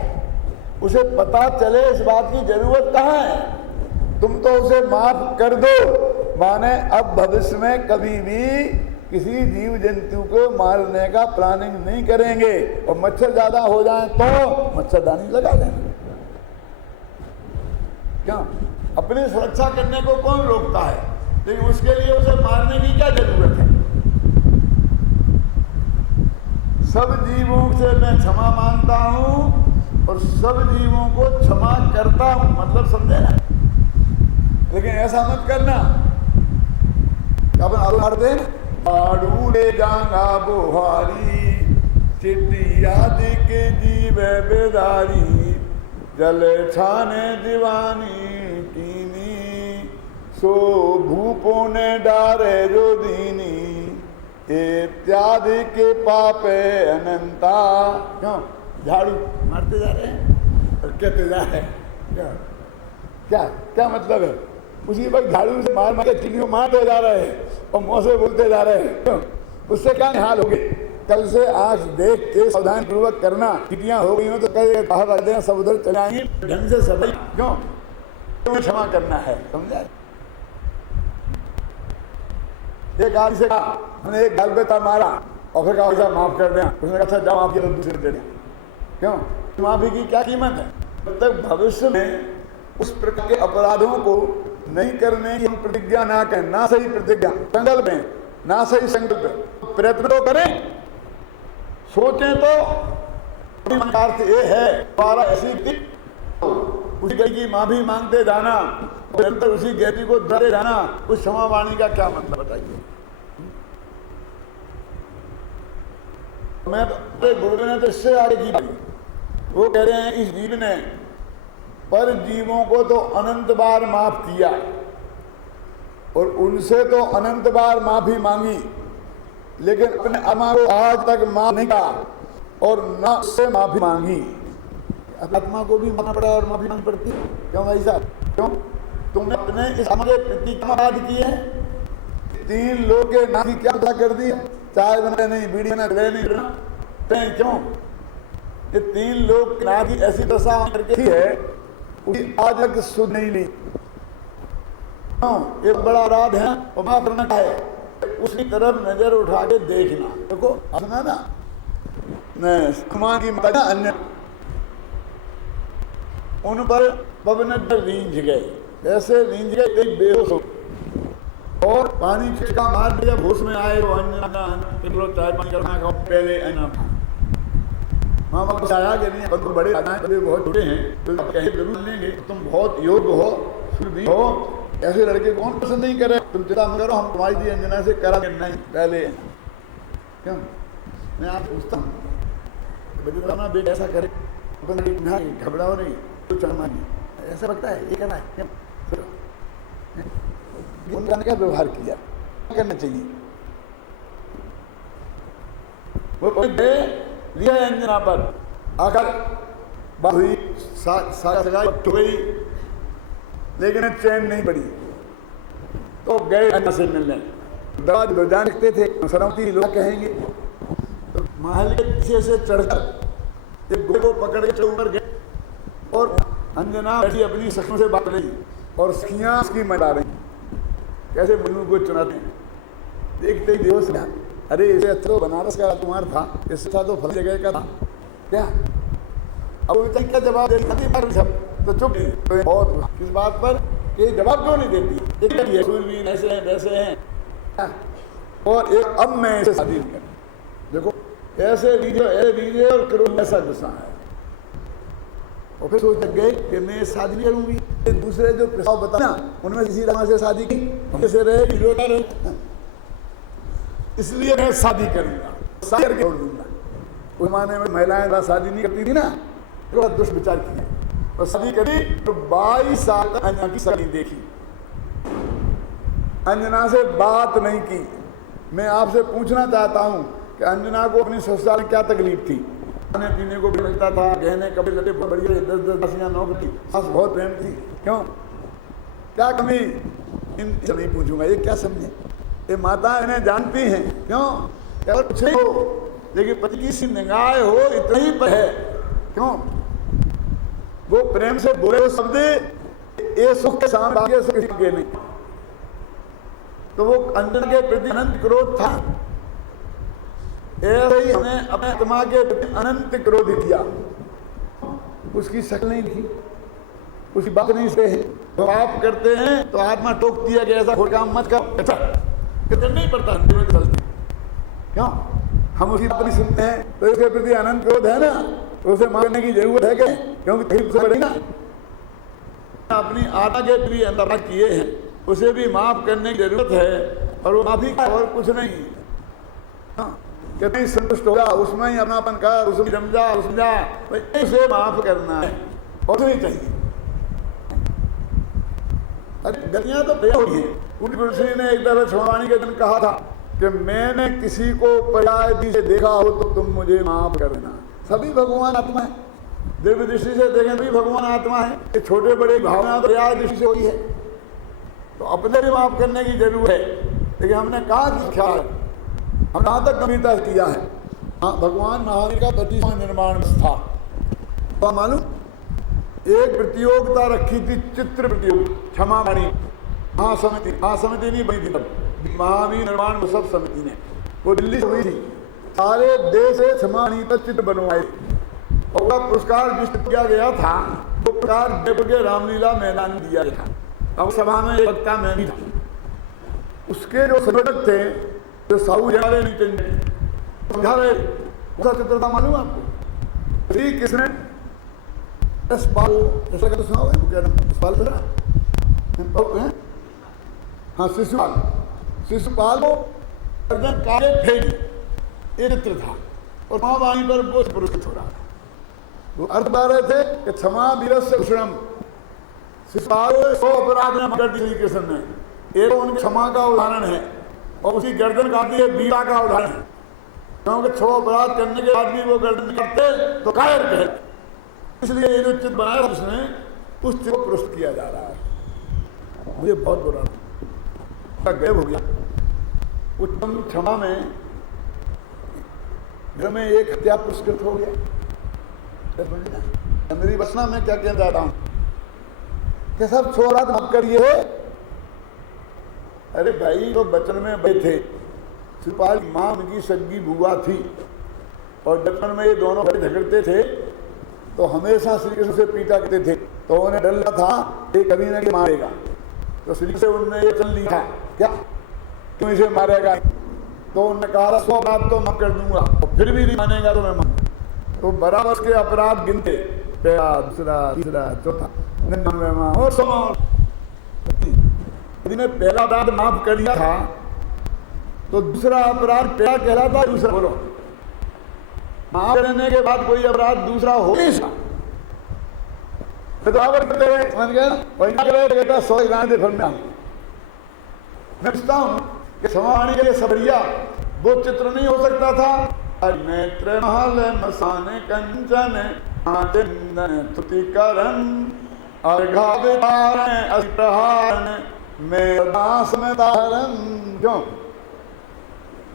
उसे पता चले इस बात की जरूरत कहाँ है। तुम तो उसे माफ कर दो, माने अब भविष्य में कभी भी किसी जीव जंतु को मारने का प्लानिंग नहीं करेंगे, और मच्छर ज्यादा हो जाए तो मच्छरदानी लगा देंगे। क्या अपनी सुरक्षा करने को कौन रोकता है, लेकिन उसके लिए उसे मारने की क्या जरूरत है। सब जीवों से मैं क्षमा मांगता हूं और सब जीवों को क्षमा करता हूं, मतलब समझे ना। लेकिन ऐसा मत करना अपन आलू मारते हैं आड़ू ले जांगा बुहारी, चिट्ठी आदि के जीव बेदारी, जल छाने दीवानी कीनी, सो भूपों ने डारे जो दीनी, इत्यादि के पापे अनंता। क्यों झाड़ू मारते जा रहे हैं और कहते जा रहे हैं, क्या क्या मतलब है। उसी वक्त झाड़ू से मार मार के चिड़ियों मारते जा रहे हैं और मुंह से बोलते जा रहे हैं। क्यों, उससे क्या निहाल होगे। कल से आंख देख के सावधान पूर्वक करना, चिड़ियां हो गई हो तो कहे बाहर रख देना, सब उधर चले आएंगे ढंग से सभी। क्यों क्षमा करना है, समझा। एक आदमी से कहा, हमने एक गाल पे था मारा और फिर कहा ऐसा माफ कर देना, उसने कहा अच्छा जाओ माफ किया, दूसरे दे दें। क्यों, माफी की क्या कीमत है। तब तक भविष्य में उस प्रकार के अपराधों को नहीं करने की हम प्रतिज्ञा ना करें, ना सही प्रतिज्ञा संकल्प है, ना सही संकल्प, प्रयत्न तो करें, सोचें तो अर्थ ये है द्वारा ऐसी उसी गति की माफी मांगते जाना, निरंतर उसी गति को डरे जाना, उस क्षमा वाणी का क्या मतलब बताइए। मैं तो गुरु ने तो इससे आगे की, वो कह रहे हैं इस जीव ने पर जीवों को तो अनंत बार माफ किया और उनसे तो अनंत बार माफी मांगी, लेकिन अपने आत्मा को आज तक माफ नहीं किया और न उससे माफी मांगी। आत्मा को भी मानना पड़ा और माफी मांगनी पड़ती है। क्यों भाई साहब, क्यों तुमने अपने इस हमारे प्रतिज्ञा की है, 3 लोग के नाम की क्या पता कर दी, चाय बना नहीं, बीड़ी बना नहीं, क्यों ये 3 लोग के नाम की ऐसी दशा करके है, आज तक सुध नहीं ली। एक बड़ा अपराध है और माफ करना है, उसकी तरफ नजर उठा के देखना। देखो सुना ना, की माता अन्य उन पर पवन रींझ गए, ऐसे रींझ गए एक बेहोश हो और पानी छिड़का मार दिया, होश में आए तो चाय पानी करना पहले माँ बाप आया कि नहीं, तो बड़े बहुत छोटे हैं तो कहे जरूर लेंगे, तुम बहुत योग्य हो, फिर भी हो, ऐसे लड़के कौन पसंद नहीं करे, तुम चिंता मत करो, हम तुम्हारी दी अंजना से करा नहीं पहले। क्यों मैं आप पूछता हूँ बेटा ऐसा करे, घबराओ नहीं, कुछ चढ़ना नहीं, ऐसा लगता है ये करना है। उनका क्या व्यवहार किया, करना चाहिए। वो लिया अंजना पर आकर बात हुई, गई, लेकिन चैन नहीं पड़ी तो गए अन्ना से मिलने। दरवाजे जान रखते थे, सरमती लोग कहेंगे, तो महल के पीछे से चढ़कर एक घोड़े को पकड़ के ऊपर गए और अंजना बैठी अपनी सखियों से बात रही और सखियां उसकी मजा रही, कैसे मुझे को चुनाते हैं। देखते ही देव से अरे इसे अच्छा तो बनारस का राजकुमार था, इससे था तो फल जगह का था क्या। अब वो क्या जवाब देती सब तो चुप, तो बहुत किस बात पर कि जवाब क्यों नहीं देती, एक ऐसे हैं वैसे हैं, और एक अब मैं ऐसे शादी नहीं कर। देखो ऐसे लीजिए और करो ऐसा गुस्सा है, और फिर सोच गए कि मैं शादी नहीं करूंगी। दूसरे जो प्रस्ताव बताना उनमें किसी तरह से शादी की कैसे रहे, इसलिए मैं शादी करूंगा, शादी करके छोड़ दूंगा। उस जमाने में महिलाएं शादी नहीं करती थी ना, तो दुष्विचार किया और शादी करी तो 22 साल तक अंजना की शादी देखी, अंजना से बात नहीं की। मैं आपसे पूछना चाहता हूं कि अंजना को अपनी ससुराल में क्या तकलीफ थी। खाने पीने को भी मिलता था, गहने कपड़े लटे बढ़िया, 10-10 दासियां, 9 थी, सास बहुत प्रेम थी। क्यों, क्या कमी, इन नहीं पूछूंगा, ये क्या समझे, ये माता इन्हें जानती हैं। क्यों, क्या कुछ नहीं हो, लेकिन पति की सी निगाह हो इतना ही पर है। क्यों, वो प्रेम से बोले शब्द ये सुख के सामने बाकी सुख किसी के नहीं। तो वो अंजना के प्रति अनंत क्रोध था। ऐसे ही हमने अपने आत्मा के प्रति अनंत क्रोध किया, उसकी शक्ल नहीं थी, उसकी बात नहीं से है। तो आप करते हैं तो आत्मा टोकती है कि ऐसा कोई काम मत कर, अच्छा कितने नहीं पड़ता चलती। क्यों, हम उसकी बात नहीं सुनते हैं तो इसके प्रति अनंत क्रोध है ना, तो उसे मारने की जरूरत है क्या, क्योंकि तकलीफ से बढ़ी ना। अपनी आत्मा के प्रति अंतराध किए हैं, उसे भी माफ करने की जरूरत है, और वो माफी का और कुछ नहीं। कितनी संतुष्ट होगा, उसमें ही अपनापन कर, उसमें समझा उसे माफ करना है और नहीं चाहिए। अरे गलियां तो बेहद हुई हैं। पूरी गुरुश्री ने एक दफा क्षमावाणी के दिन कहा था कि मैंने किसी को पर्याय से देखा हो तो तुम मुझे माफ कर देना। सभी भगवान आत्मा है, दिव्य दृष्टि से देखें भी भगवान आत्मा है। ये छोटे बड़े भावना तो पर्याय दृष्टि से हुई है, तो अपने भी माफ करने की जरूरत है। लेकिन हमने कहा कि ख्याल हम कहाँ तक गंभीरता किया है। हाँ, भगवान महावीर का 25वां निर्माण था, तो मालूम एक प्रतियोगिता रखी थी, चित्र प्रतियोगिता, क्षमावाणी महासमिति नहीं बनी थी तब, महावीर निर्माण उत्सव समिति ने, वो दिल्ली से हुई थी। सारे देश से क्षमावाणी पर चित्र बनवाए और पुरस्कार विस्तृत किया गया था। वो पुरस्कार जयपुर के रामलीला मैदान में दिया गया था। अब सभा में एक वक्ता मैं भी था। उसके जो संगठक थे, जो साहू जा रहे समझा रहे, उसका चित्र था मालूम आपको, श्री कृष्ण यशपाल, ऐसा कहते सुना हुआ यशपाल, हाँ शिशुपाल को अर्जुन काले फेंक, ये चित्र था, और महावाणी पर वो पुरस्कृत हो रहा था। वो अर्थ बता रहे थे कि क्षमा वीरस्य भूषणम, शिशुपाल 100 अपराध ने कर दी श्री कृष्ण ने, एक उनकी क्षमा का उदाहरण है, और उसकी गर्दन काटती है वीरता का उदाहरण है। क्योंकि 100 अपराध करने के बाद भी वो गर्दन करते तो कायर कहते, इसलिए ये जो चित्र बनाया उसने, उस चित्र को पुरस्कृत किया जा रहा है। मुझे बहुत बुरा गैब हो गया। उत्तम क्षमा में घर में एक हत्या पुरस्कृत हो गया। मेरी वचना में क्या कहना चाहता हूं कि सब छोरा माफ करिए। अरे भाई, तो बचपन में बड़े थे, शिशुपाल की माँ उनकी सगी बुआ थी, और बचपन में ये दोनों बड़े झगड़ते थे, तो हमेशा श्री कृष्ण से पीटा करते थे। तो उन्हें डर लगा था ये कभी न कभी मारेगा, तो श्री कृष्ण से उन्होंने ये चल लिया क्या क्यों इसे मारेगा। तो उन्होंने कहा 100 अपराध तो मैं कर दूंगा, और फिर भी नहीं मानेगा तो मैं मान। तो बराबर के अपराध गिनते, पहला, दूसरा, तीसरा, चौथा, 99वां और 100वां। यदि ने पहला अपराध माफ कर दिया था तो दूसरा अपराध पहला कहलाता, दूसरा बोलो माफ करने के बाद कोई अपराध दूसरा हो नहीं सकता। तो बराबर करते हुए समझ गए ना, कहता 100 गाने फिर में मैं पूछता हूं कि क्षमावाणी के लिए सबरिया वो चित्र नहीं हो सकता था। नेत्र महल मसाने कंचन आचंदन तुतिकरण अर्घावितारण अष्टहारण में दास में धारण। क्यों,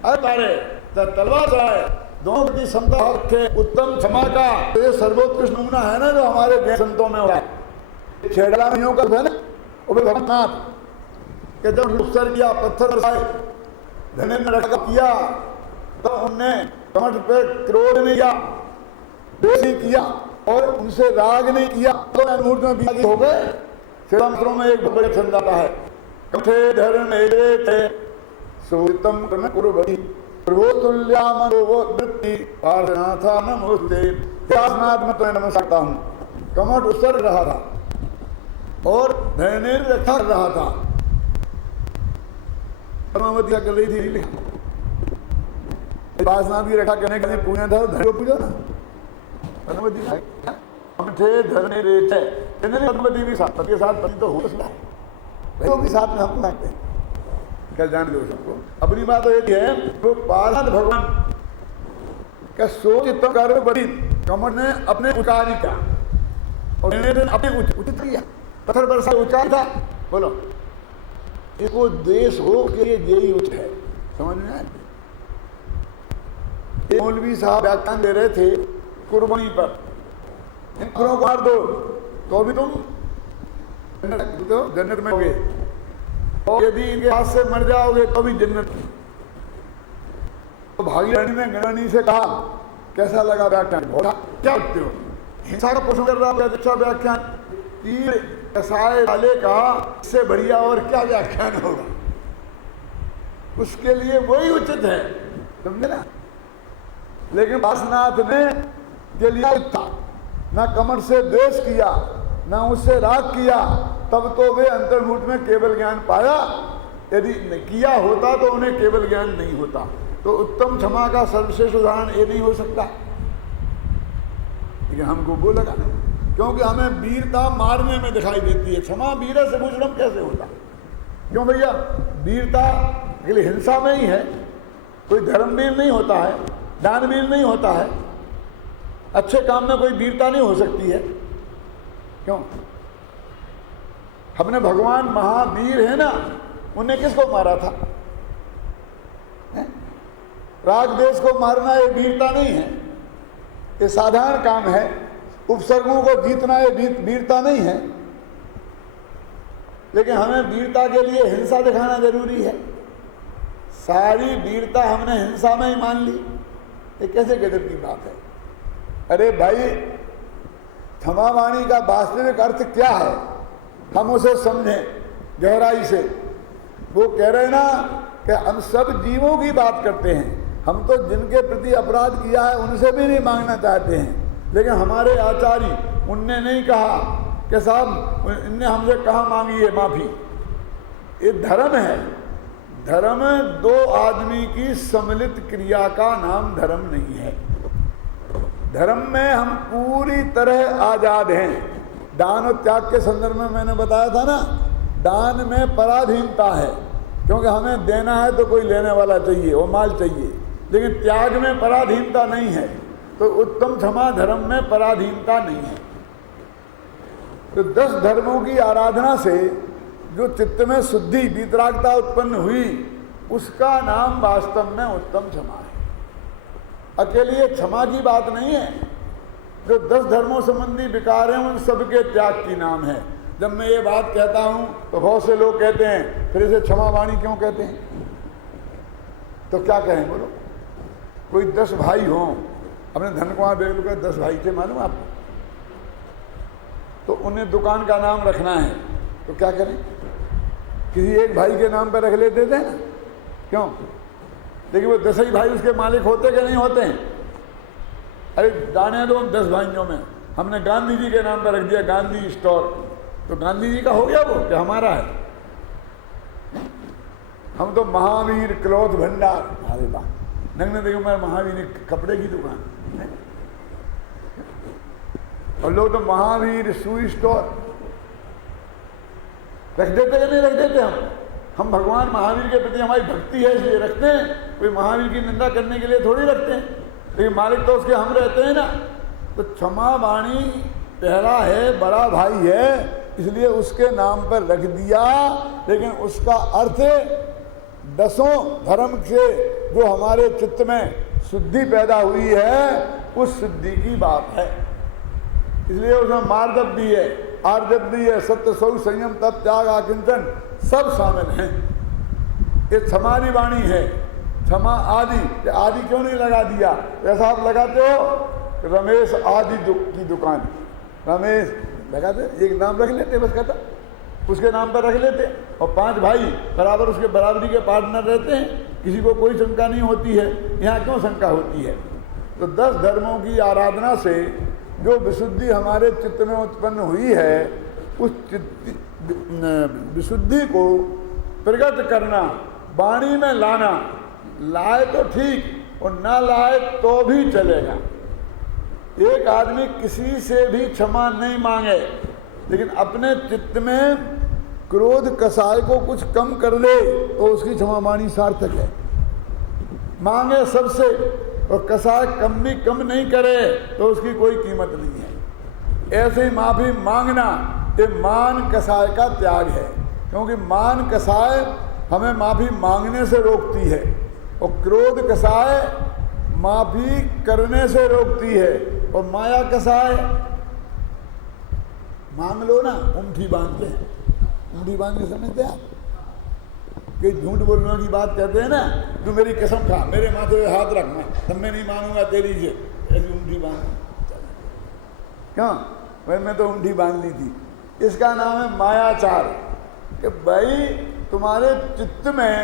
अरे तलवार चढ़ाए, दोनों की क्षमता रखे, उत्तम क्षमा का ये सर्वोत्कृष्ट नमूना है ना जो हमारे संतों में हुआ है। छेड़ा महीनों का है ना, वो भी भगवनाथ कि जब उत्सर किया, पत्थर बरसाए, धने में रखा किया, तो उनने कमठ पे क्रोध नहीं किया, द्वेष नहीं किया, और उनसे राग नहीं किया, तो मूर्ति में विरागी हो गए। श्रीरामपुरों में एक बड़े छंद आता है, कथे धर्म थे सुतम कर्म कुर्वती प्रभुतुल्या मनोवृत्ति पार्थनाथा नमोस्ते। व्यासनाथ में तो नमस्कार करता हूँ। कमठ उत्सर रहा था और धैर्य रखा रहा था। परमावती कर रही थी, व्यासनाथ की रखा करने के लिए पूजा था, धैर्य पूजा ना परमावती थे धरने रहते, परमावती भी साथ के साथ पति तो हो सकता है, वो भी साथ में हम लगते हैं। कल जान दो सबको। अपनी बात तो ये है, तो पार्षद भगवान कि सोच तो कर बड़ी कमर ने अपने उचारी का और अपने उचित किया, पत्थर बरसा ऊंचा था। बोलो इसको देश हो के यही उचित है, समझ में आया? मौलवी साहब व्याख्यान दे रहे थे कुर्बानी पर, इन को मार दो तो भी तुम जन्नत में होगे, और यदि इनके हाथ से मर जाओगे तो भी जन्नत। तो भागीरथी ने गणरानी से कहा कैसा लगा व्याख्यान? क्या करते हो? हिंसा का पोषण कर रहा है, अच्छा व्याख्यान, तीर कसाए वाले का इससे बढ़िया और क्या व्याख्यान होगा? उसके लिए वही उचित है, समझे ना? लेकिन वासनाथ ने के लिए था, ना कमर से द्वेष किया, ना उससे राग किया, तब तो वे अंतर्मुख में केवल ज्ञान पाया। यदि किया होता तो उन्हें केवल ज्ञान नहीं होता। तो उत्तम क्षमा का सर्वश्रेष्ठ उदाहरण ये नहीं हो सकता, लेकिन हमको वो लगा क्योंकि हमें वीरता मारने में दिखाई देती है। क्षमा वीर से भूषणम कैसे होता? क्यों भैया? वीरता के लिए हिंसा में ही है, कोई धर्मवीर नहीं होता है, दानवीर नहीं होता है, अच्छे काम में कोई वीरता नहीं हो सकती है। क्यों? हमने भगवान महावीर है ना, उन्हें किसको मारा था? राग देश को मारना ये वीरता नहीं है, ये साधारण काम है। उपसर्गों को जीतना ये वीरता नहीं है, लेकिन हमें वीरता के लिए हिंसा दिखाना जरूरी है। सारी वीरता हमने हिंसा में ही मान ली, ये कैसे गजब की बात है? अरे भाई, क्षमावाणी का वास्तविक अर्थ क्या है, हम उसे समझें गहराई से। वो कह रहे ना कि हम सब जीवों की बात करते हैं, हम तो जिनके प्रति अपराध किया है उनसे भी नहीं मांगना चाहते हैं, लेकिन हमारे आचार्य उनने नहीं कहा कि साहब इनने हमसे कहा मांगी है माफी। ये धर्म है। धर्म दो आदमी की सम्मिलित क्रिया का नाम धर्म नहीं है। धर्म में हम पूरी तरह आजाद हैं। दान और त्याग के संदर्भ में मैंने बताया था ना, दान में पराधीनता है, क्योंकि हमें देना है तो कोई लेने वाला चाहिए, वो माल चाहिए, लेकिन त्याग में पराधीनता नहीं है। तो उत्तम क्षमा धर्म में पराधीनता नहीं है। तो 10 धर्मों की आराधना से जो चित्त में शुद्धि वितरागता उत्पन्न हुई, उसका नाम वास्तव में उत्तम क्षमा है। अकेले क्षमा की बात नहीं है। जो 10 धर्मों संबंधी विकार हैं उन सबके त्याग की नाम है। जब मैं ये बात कहता हूं तो बहुत से लोग कहते हैं फिर इसे क्षमावाणी क्यों कहते हैं? तो क्या कहें बोलो? कोई 10 भाई हों, अपने धन कुमार बेगलू के 10 भाई थे, मालूम आपको? तो उन्हें दुकान का नाम रखना है तो क्या करें? किसी एक भाई के नाम पर रख लेते थे ना, क्यों? लेकिन वो 10 ही भाई उसके मालिक होते कि नहीं होते हैं? अरे जाने दो 10 भाइयों में, हमने गांधी जी के नाम पर रख दिया गांधी स्टोर, तो गांधी जी का हो गया वो कि हमारा है? हम तो महावीर क्लॉथ भंडार, अरे वाह, नग्न देखो मैं महावीर कपड़े की दुकान, और लोग तो महावीर शू स्टोर रख देते या नहीं रख देते? हम भगवान महावीर के प्रति हमारी भक्ति है इसलिए रखते हैं, कोई महावीर की निंदा करने के लिए थोड़ी रखते हैं। लेकिन मालिक तो उसके हम रहते हैं ना। तो क्षमा वाणी पहला है, बड़ा भाई है, इसलिए उसके नाम पर रख दिया। लेकिन उसका अर्थ 10 धर्म से जो हमारे चित्त में शुद्धि पैदा हुई है, उस शुद्धि की बात है। इसलिए उसमें मार्दव भी है, आर्जव भी है, सत्य सौ संयम तप त्याग आकिंचन सब शामिल हैं। ये क्षमारी वाणी है। क्षमा आदि, आदि क्यों नहीं लगा दिया? ऐसा आप लगाते हो रमेश आदि की दुकान, रमेश लगाते, एक नाम रख लेते बस, कहता उसके नाम पर रख लेते, और 5 भाई बराबर उसके बराबरी के पार्टनर रहते हैं, किसी को कोई शंका नहीं होती है। यहाँ क्यों शंका होती है? तो 10 धर्मों की आराधना से जो विशुद्धि हमारे चित्त में उत्पन्न हुई है, उस विशुद्धि को प्रकट करना, वाणी में लाना, लाए तो ठीक और ना लाए तो भी चलेगा। एक आदमी किसी से भी क्षमा नहीं मांगे, लेकिन अपने चित्त में क्रोध कसाय को कुछ कम कर ले तो उसकी क्षमा वाणी सार्थक है। मांगे सबसे और कसाय कम नहीं करे तो उसकी कोई कीमत नहीं है। ऐसे ही माफ़ी मांगना ये मान कसाय का त्याग है, क्योंकि मान कसाय हमें माफ़ी मांगने से रोकती है और क्रोध कसाय माफ़ी करने से रोकती है, और माया कसाय मांग लो ना, उंठी बांधते हैं। उंठी बांध के समझते आप कि झूठ बोलने की बात कहते हैं ना, तू मेरी कसम खा, मेरे माथे पे हाथ रखना, तब मैं नहीं मानूंगा तेरी से, ऐसी उंठी बांध। क्यों भाई, मैं तो उंठी बांध ली थी। इसका नाम है मायाचार, कि भाई तुम्हारे चित्त में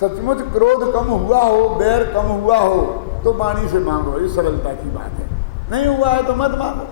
सचमुच क्रोध कम हुआ हो, बैर कम हुआ हो तो वाणी से मांगो, ये सरलता की बात है। नहीं हुआ है तो मत मांगो।